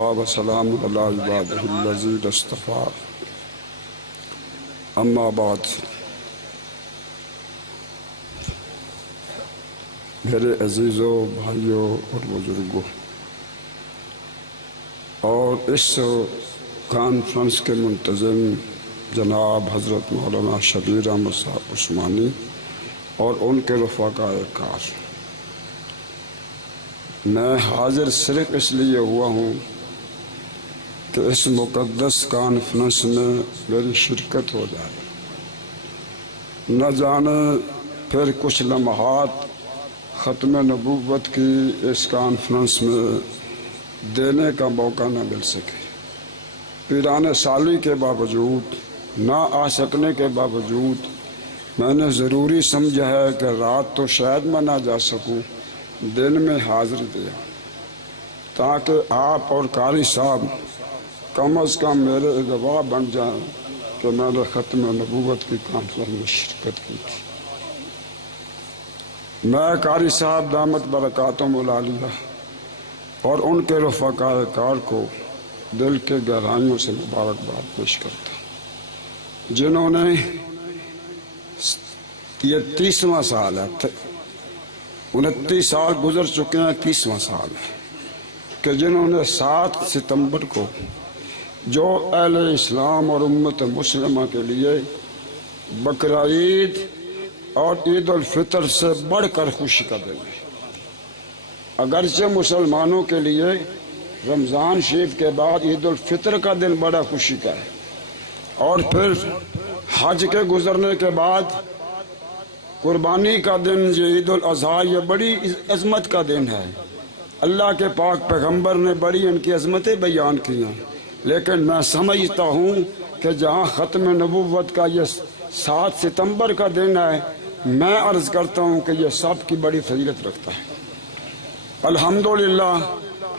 وسلام علی عبادہ الذین اصطفیٰ اما بعد۔ میرے عزیزوں، بھائیوں اور بزرگوں، اور اس کانفرنس کے منتظم جناب حضرت مولانا شبیر احمد صاحب عثمانی اور ان کے رفقاء کار، میں حاضر صرف اس لیے ہوا ہوں کہ اس مقدس کانفرنس میں میری شرکت ہو جائے۔ نہ جانے پھر کچھ لمحات ختم نبوت کی اس کانفرنس میں دینے کا موقع نہ مل سکے۔ پیران سالی کے باوجود، نہ آ سکنے کے باوجود، میں نے ضروری سمجھا ہے کہ رات تو شاید میں نہ جا سکوں، دن میں حاضر دیا تاکہ آپ اور قاری صاحب کم از کم میرے گواہ بن جائیں کہ میں نے ختم نبوت کی کانفرنس میں شرکت کی تھی۔ میں قاری صاحب دامت برکاتہم العالیہ اور ان کے رفقاء کار کو دل کے گہرائیوں سے مبارکباد پیش کرتا ہوں، جنہوں نے یہ 30واں سال ہے، 29 سال گزر چکے ہیں، 30واں سال ہے کہ جنہوں نے 7 ستمبر کو جو اہل اسلام اور امت مسلمہ کے لیے بقرعید اور عید الفطر سے بڑھ کر خوشی کا دن ہے۔ اگرچہ مسلمانوں کے لیے رمضان شریف کے بعد عید الفطر کا دن بڑا خوشی کا ہے، اور پھر حج کے گزرنے کے بعد قربانی کا دن یہ عید الاضحیٰ، یہ بڑی عظمت کا دن ہے۔ اللہ کے پاک پیغمبر نے بڑی ان کی عظمتیں بیان کی ہیں، لیکن میں سمجھتا ہوں کہ جہاں ختم نبوت کا یہ 7 ستمبر کا دن ہے، میں عرض کرتا ہوں کہ یہ سب کی بڑی فضیلت رکھتا ہے۔ الحمدللہ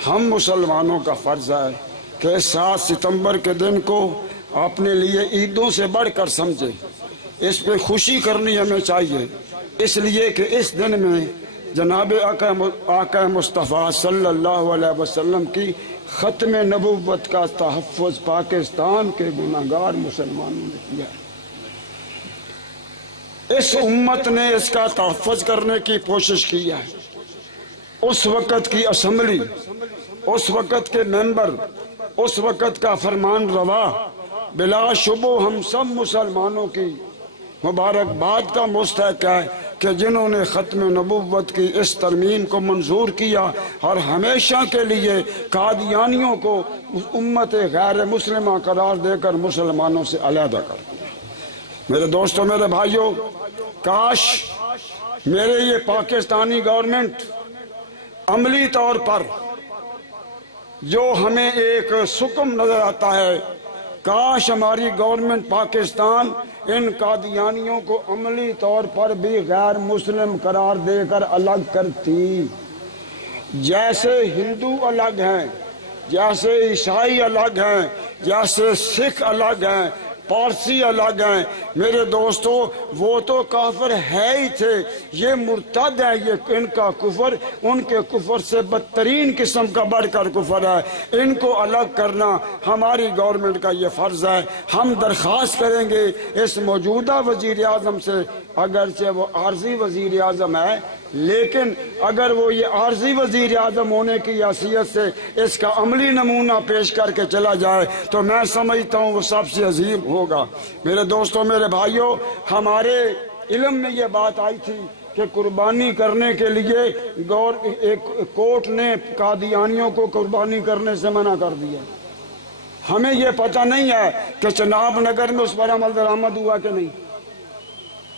ہم مسلمانوں کا فرض ہے کہ 7 ستمبر کے دن کو اپنے لیے عیدوں سے بڑھ کر سمجھیں، اس پہ خوشی کرنی ہمیں چاہیے، اس لیے کہ اس دن میں جناب آقا مصطفیٰ صلی اللہ علیہ وسلم کی ختم نبوت کا تحفظ پاکستان کے گناہگار مسلمانوں نے کیا ہے۔ اس امت نے اس کا تحفظ کرنے کی کوشش کی ہے۔ اس وقت کی اسمبلی، اس وقت کے ممبر، اس وقت کا فرمان روا بلا شبہ ہم سب مسلمانوں کی مبارکباد کا مستحق ہے کہ جنہوں نے ختم نبوت کی اس ترمیم کو منظور کیا اور ہمیشہ کے لیے قادیانیوں کو امت غیر مسلمہ قرار دے کر مسلمانوں سے علیحدہ کر دیا۔ میرے دوستوں، میرے بھائیوں، کاش میرے یہ پاکستانی گورنمنٹ عملی طور پر جو ہمیں ایک سکم نظر آتا ہے، کاش ہماری گورنمنٹ پاکستان ان قادیانیوں کو عملی طور پر بھی غیر مسلم قرار دے کر الگ کرتی۔ جیسے ہندو الگ ہیں، جیسے عیسائی الگ ہیں، جیسے سکھ الگ ہیں، پارسی الگ ہیں، میرے دوستو وہ تو کافر ہے ہی تھے، یہ مرتد ہے، یہ ان کا کفر ان کے کفر سے بدترین قسم کا بڑھ کر کفر ہے۔ ان کو الگ کرنا ہماری گورنمنٹ کا یہ فرض ہے۔ ہم درخواست کریں گے اس موجودہ وزیر اعظم سے، اگرچہ وہ عارضی وزیر اعظم ہے، لیکن اگر وہ یہ عارضی وزیر اعظم ہونے کی حیثیت سے اس کا عملی نمونہ پیش کر کے چلا جائے تو میں سمجھتا ہوں وہ سب سے عظیم ہوگا۔ میرے دوستوں، میرے بھائیوں، ہمارے علم میں یہ بات آئی تھی کہ قربانی کرنے کے لیے کورٹ نے قادیانیوں کو قربانی کرنے سے منع کر دیا۔ ہمیں یہ پتہ نہیں ہے کہ چناب نگر میں اس پر عمل درآمد ہوا کہ نہیں۔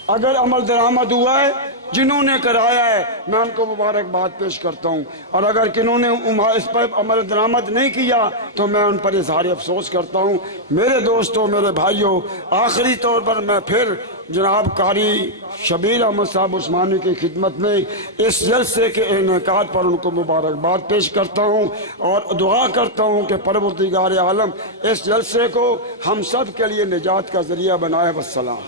اگر عمل درآمد ہوا ہے، جنہوں نے کرایا ہے میں ان کو مبارکباد پیش کرتا ہوں، اور اگر کنہوں نے اس پر عمل درآمد نہیں کیا تو میں ان پر اظہار افسوس کرتا ہوں۔ میرے دوستوں، میرے بھائیوں، آخری طور پر میں پھر جناب قاری شبیر احمد صاحب عثمانی کی خدمت میں اس جلسے کے انعقاد پر ان کو مبارکباد پیش کرتا ہوں اور دعا کرتا ہوں کہ پروردگار عالم اس جلسے کو ہم سب کے لیے نجات کا ذریعہ بنائے۔ والسلام۔